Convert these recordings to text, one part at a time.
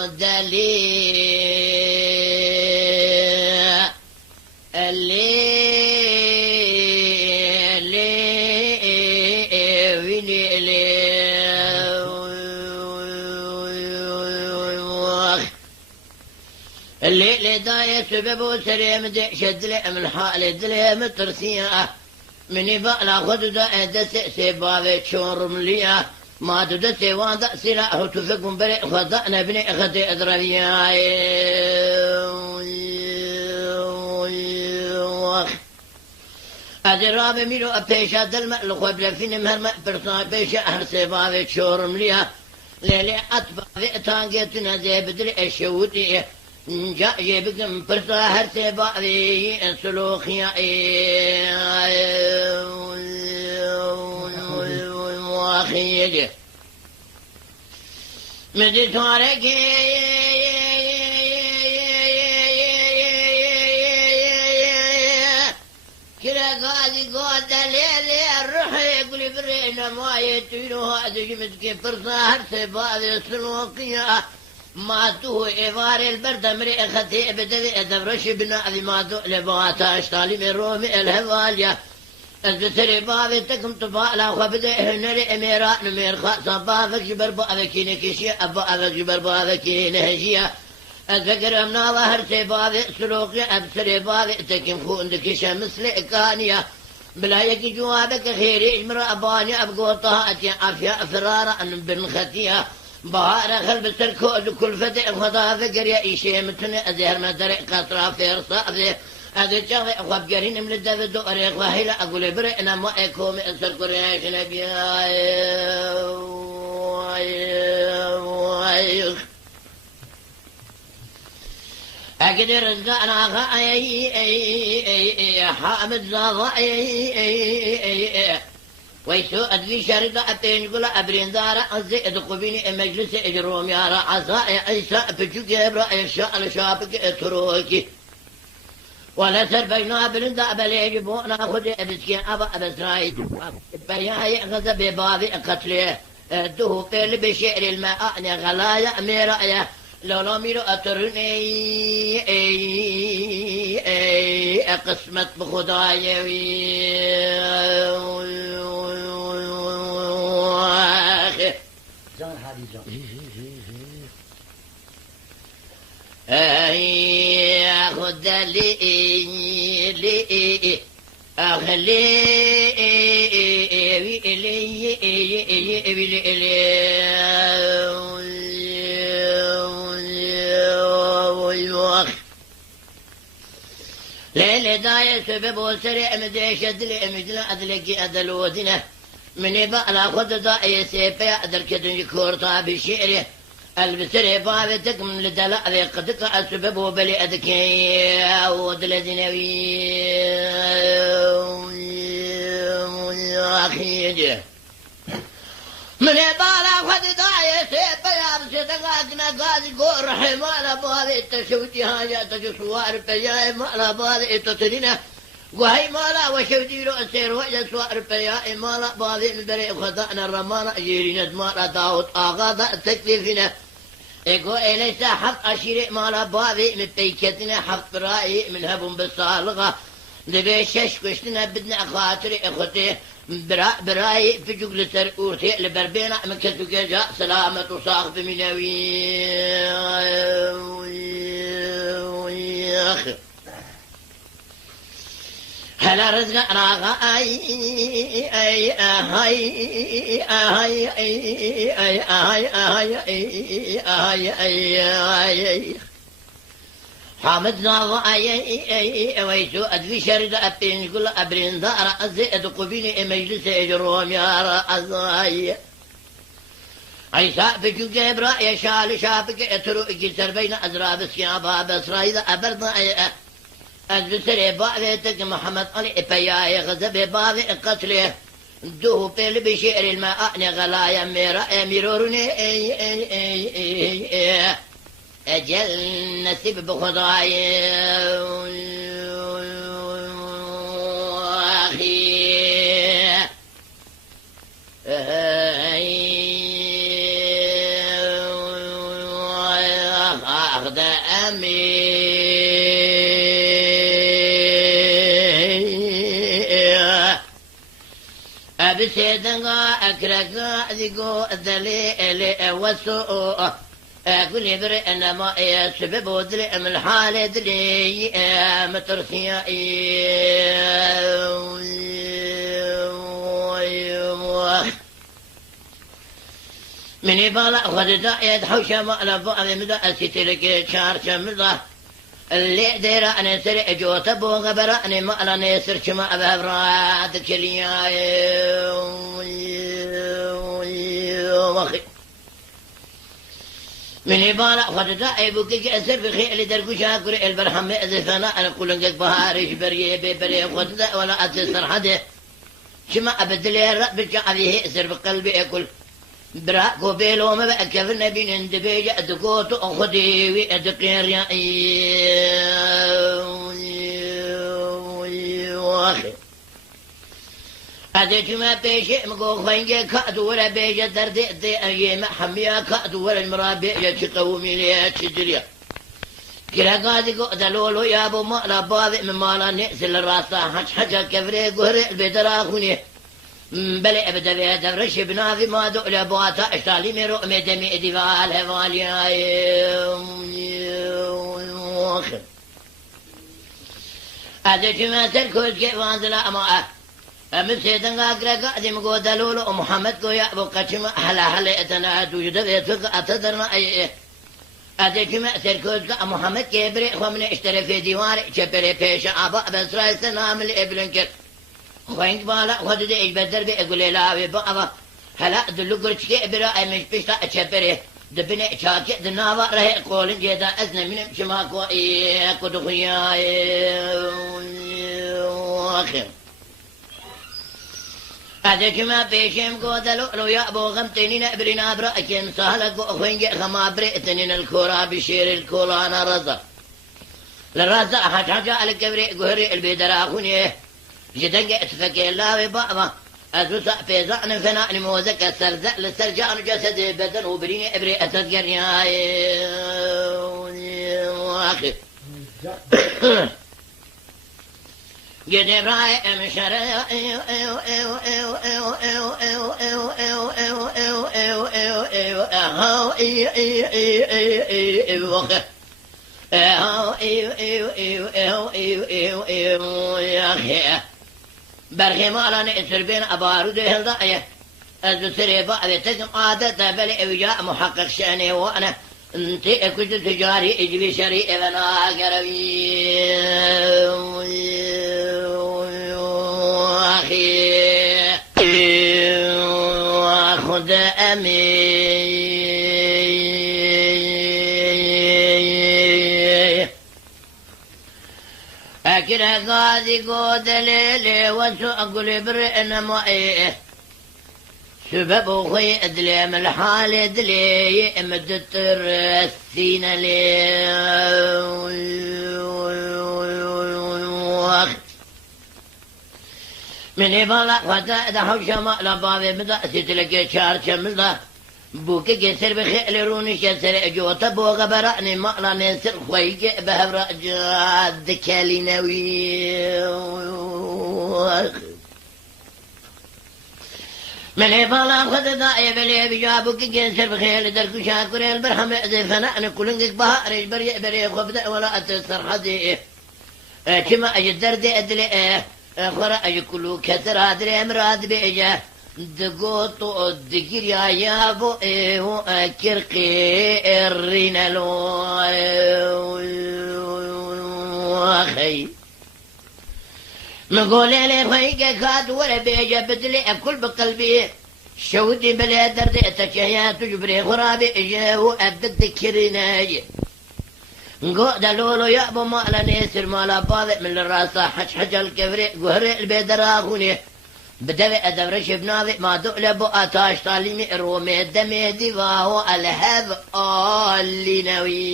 خد اللي داية سبب سريم دي شد لي من حالي دلي مترسية مني بقلا خد دا دس سبابي شور مليا ما تدسي وادا سلاح تفقم بريء خدأنا بني خدي أدربيا أدراب ميلو أبيشا دلما لخوب فين مهرما برصا بيشا أهل سبابي شور مليا ليلي أطبع ذئتان زي بدري الشوتي جاء جيبكم برصا هر سبابي سلوخيا واخيجي مدي تاركي كلا قاضي قاد ليلي الروح يقول برينا ما يتوينو هذا جمدك فرصة هرسي بعض السلوكية ما تو إفار البرد مريء خطيء بدذي أدبرش بنا ذي ما دو لبغاتا اشتالي من رومي الهواليا البسري بابي تكم طفالا وبدأ نري أميرا نمير خاصة بابك جبر بابك نكشي أبابك جبر بابك نهجية أذكر أمنا ظهر سبابي سلوكي أبسري بابي تكم خون دكشة مثل إكانية بلا يكي جوابك خيري إجمر أباني أبقو طهاتي عافية فرارا بن ختية بهار خلب سركود كل فتح خدا فكر يا إيشي متنى أزهر ما درق قطرة في رصافي هذا شغل أخواب جرين من الدفع دوريق وهلا أقول برئنا ما أكوم أسر كرياش نبيا أقدر رزقنا حامد زاضا ويسو أدري شرد أبين يقول أبرين دارا أزيد قبيني مجلس إجروم يا رعزاء عيسى بجوك يبرأ يشاء لشابك تروكي ولا سربينا بلندا بليجبونا خذ أبسكين أبا أبسرايد بياي غزة ببابي قتله دوه بيل بشعر الماء غلايا ميرايا لولا ميرو أترني قسمت بخداي زان هذه زان خد لي أخلي ليلة داية سبب وسريع مديش أدلي مجلا أدلقي أدلودنا من بقى خد داية سيبا أدر كدن كورتا بشعره البسري بابتك من الدلاء ذي قدك أسبب وبلي أدكي ودلدنوي أخيجي من بالا خد داية سيبا يابس تقاكنا قاضي قول رحمانا بالي تشوتي حاجاتك سوار بياي مالا بالي تطرينا وهي مالا وشوتي له السير وجه سوار بياي مالا بالي من بريء خطأنا الرمانا جيرينا مالا داود آغادا تكليفنا إيقو إليس حق أشيري مالا بالي من بيكتنا حق برائي من هبون بالصالغة لبيشش كشتنا بدنا خاطري إخوتي براي في جوجل سر أورتي لبربينا من كتو جاء سلامة وصاخب منوي هلا رزق راغا حامد ناظا ويسو أدفي شرد أبين يقول أبرين دارا أزيد قبيني مجلس إجروم يا رأزاي عيسى بجوك إبرا يشال شابك اترو اجسر بين أزراب السيابا بسرايدا أبرنا أزبسر بابتك محمد علي إبياي غزب بابي قتله دوه بيل بشعر الماء غلايا ميرا أميرورني أجل نسيب بخضاي أخي أخذ أمي أبسيدنا أكرقا ذيقو الدليل والسوء كل برئ ما يسبب ودلئ من حالة دلي مترسيا من يبالا خدتا يدحوش مألا فأذي مدى أسيتلك شار شمدا اللي ديرا أنا سرع جوتا بوغ برأني مألا نيسر شما أبهبرات كليا من يبالا خدتا يبوكيك أسر في خيالي درقوشا كري البرحم يأذفنا أنا كلنك بهارش بريه ببريه خدتا ولا أتسر حده شما أبدلي الرب جعله أسر بقلبي أكل براكو بيلو ما بأكف النبي نندبي جأدكوتو أخدي ويأدقير يا أخي أديك ما بيشي مقو خينجي كأدو ولا بيجا دردي دي أيما حميا كأدو ولا المرابي يتقومي ليها تدريا كلا قادي قد لولو يا أبو مالا باذي من مالا نئسل الراسا حجا كفري قهري البدراخوني بلي أبدا بها دفرش بناذي ما دؤل بواتا اشتالي من رؤمي دمي دفاع الهوالي أدك ما تركوز كيف وانزلا أما أمسيدن أقرأ قادم قو دلولو محمد قو يأبو قشم حلا حلا اتنا توجد بيتفق أتدرنا أي أدك ما تركوز محمد كبري ومن اشتري في ديواري شبري بيشا أبا بسرائي سنام الإبلنكر خوينك بالا خد دي ايش بدر بي اقول لا بابا هلا دلو قرش كي ابرا مش بيشتا اتشبره دبني شاكي دنابا رهي قولن جيدا ازنا من شماكو ايه كدو خيا اخر هذا كما بيشم قودلو لو يأبو غمتنين ابرنا برا اكين سهلك خوينك خما برئتنين الكورا بشير الكولانا رزا للرزا حاجة الكبري قهري البيدرا خونيه جدنك اتفكي الله بابا أزوسا في ظن فناء موزك السرزق للسرجان جسد بدن وبريني ابري اتذكر يا اخي قد براي مشر يا اخي برخي مالا نئسر بين أبارو ده الضائية الزسري بعد تقم عادة بلي وجاء محقق شأني وأنا انتي كنت تجاري اجلي شريء بنا قروي أخي وأخذ أمي أكره قاضي قود ليلي وسأقول برئنا مائي سبب خي أدلي من الحال أدلي مدت السين لي من يبالا فتا دحو شماء لبابي مدى ستلقى شار شمدا بوكي كسر بخيل روني كسر اجوتا بوغا براني مقلا نسر خويك بهبرا جاد كالينوي من يبالا خد دائي بلي بجابوكي كسر بخيل دركو شاكري البرحم يأذي فنأنا كلنك بهاريش بري خبدا ولا أتسر حدي كما أجدر دي أدلي خورا أجي كلو كسر هادري امراد بيجا دقوطو الدقير يا يابو ايهو كرقي الرينالو اخي مقولي لي خيقة كاد ولا بيجا بدلي اكل بقلبي شودي بلا دردي اتشيات جبري خرابي اجاو ابدك ذكرناي نقود لولو يابو مالا نيسر مالا باضي من الراسة حج الكفري قهري البيدراغوني بدأ أدرش بناضي ما دؤلبو أتاش طالمي الرومي الدمي دفاهو الهب اللي نوي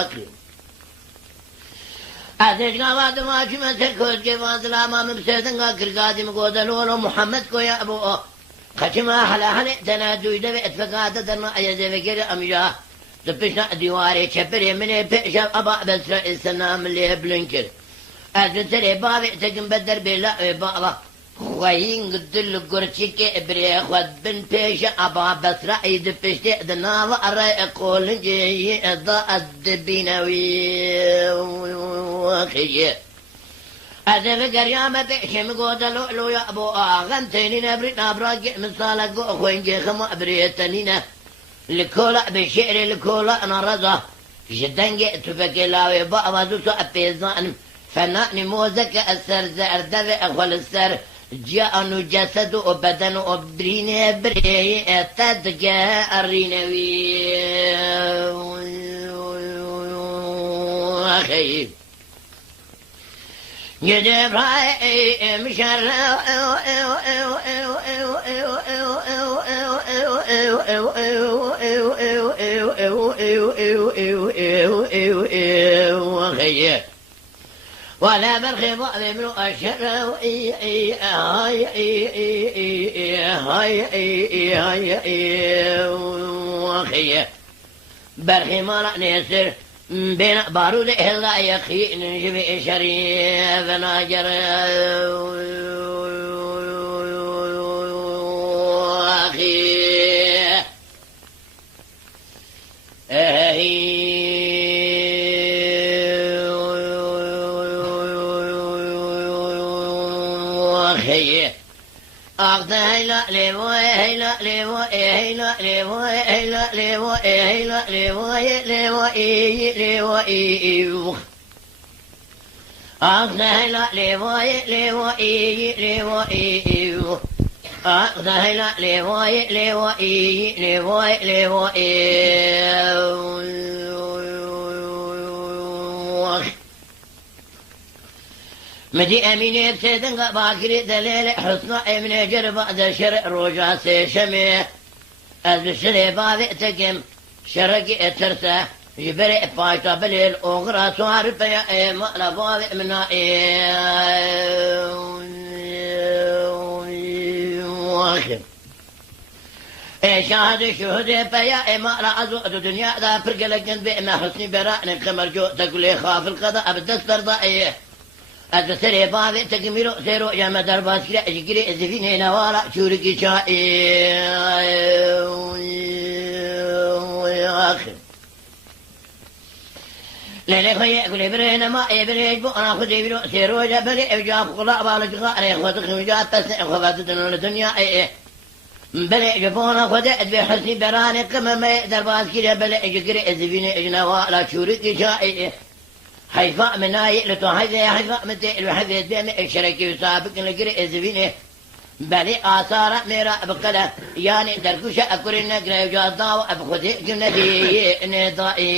أكل أتش قواد ما شما تركوز كيفان سلاما مبسيطن قاكر قادم قود لولو محمد كو يأبو خشما حلا حلا تنادو يدبئت فقادتنا يدبكر أمجاه دبشنا ديواري شبري مني بيشا أبا بسرع السلام اللي بلنكر أدرسلي بابي تقن بدر بلا بابا خوين قدل قرشك إبري خود بن بيشا أبا بسرع يدبشتي دناوة أرأي قول جي إضاء الدبينوي وخيه أذا يا ما بيشم قودا لؤلؤ يا أبو غنتيني نبرنا براجع من صالك خوين جي خما بريتنينا لكولا بشعر لكولا أنا رضا جدا جئت فكلاوي بابا زوتو أبيزان فنان موزك السر زر دفع أخوال السر جاء جسد وبدن وبرين بري تدقى الرينوي أخي يدب راي مشار ولا برخي ضأب من الشر وخيه برخي ما لا نيسر بين بارود إلا يخي نجمي شريف ناجر أخي أخذ هيلا ليبو هيلا ليبو هيلا ليبو هيلا ليبو هيلا ليبو ليبو ليبو ليبو أخذ هيلا ليبو ليبو ليبو ليبو أخذ هيلا ليبو ليبو ليبو ليبو مدي أميني بسيدن باكري دليل حسنا من جرب ذا شرع روجا سيشمي الشرع باذي تقم شرقي ترسى يبرئ فايتا بليل أغرى سوار بيا ما لباذي منا واخر شاهد شهد بيا ما لا أزود دنيا ذا فرق جنب ما حسني براء كمر جو تقولي خاف القضاء بدستر ضائيه أتسري باذي تكملو سيرو يا مدار باسكرا أجكري زفيني نوالا شوركي شائي آخر ليلي خوي كل برينا ما يبريج بو أنا خذي برو سيرو جبري إبجاب خلاء بالجغاء ري خوتك مجاب بس خوات الدنيا إيه بلي جبونا خذي أدبي حسني براني كما ما يقدر باسكرا بلي أجكري زفيني نوالا شوركي شائي حيفاء من آي لتو حيفاء متى وحذي بين الشركي وسابق لقري زفينه بلي آثار ميرا بقلا يعني دركوش أكور النقرة وجادا وأبخذي جندي نضائي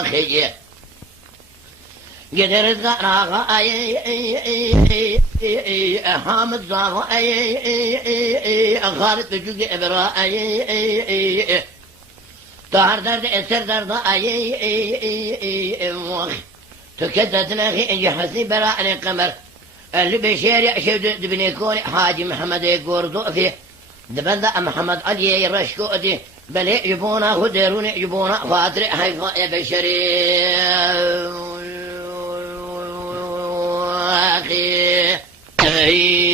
أخي قدر الزراغة حامد زاغة خالد بجوج إبراء طهر درد اسر درد تكدت ناخي انجي حسني براء القمر اللي بشير يشهد دبني كوني حاجي محمد يقور ضعفي دبندا محمد علي يرشكو دي بل يجبونا خدرون يجبونا فاتر حيفا يا بشري اخي